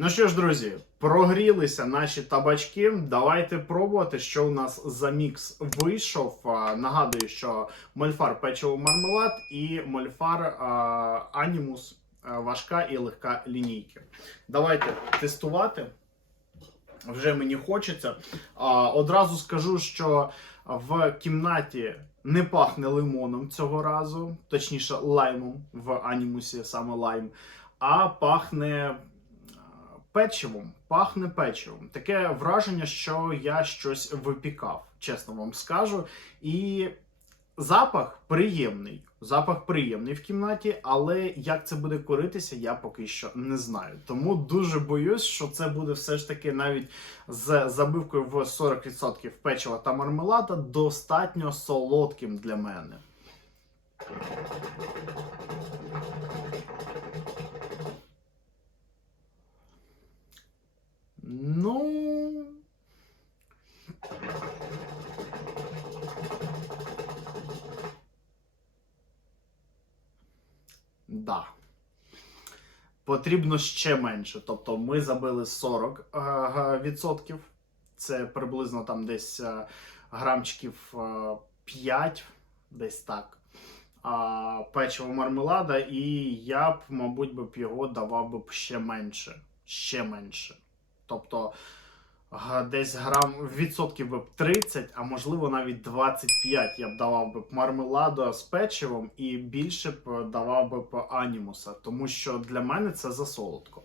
Ну що ж, друзі, прогрілися наші табачки. Давайте пробувати, що у нас за мікс вийшов. А, Нагадую, що мольфар печиво мармелад і мольфар а, анімус а, важка і легка лінійки. Давайте тестувати. Вже мені хочеться. А, одразу скажу, що в кімнаті не пахне лимоном цього разу, точніше, лаймом в анімусі саме лайм, а пахне печивом, пахне печивом. Таке враження, що я щось випікав, чесно вам скажу. І запах приємний. Запах приємний в кімнаті, але як це буде коритися, я поки що не знаю. Тому дуже боюсь, що це буде все ж таки навіть з забивкою в 40% печива та мармелада достатньо солодким для мене. Да. Потрібно ще менше. Тобто ми забили 40 е, г- відсотків. Це приблизно там десь е, грамчиків е, 5, десь так. Печиво мармелада, і я б, мабуть, б його давав би ще менше. Ще менше. Тобто десь грам відсотків би 30, а можливо навіть 25 я б давав би мармеладу з печивом і більше б давав би анімуса, тому що для мене це засолодко.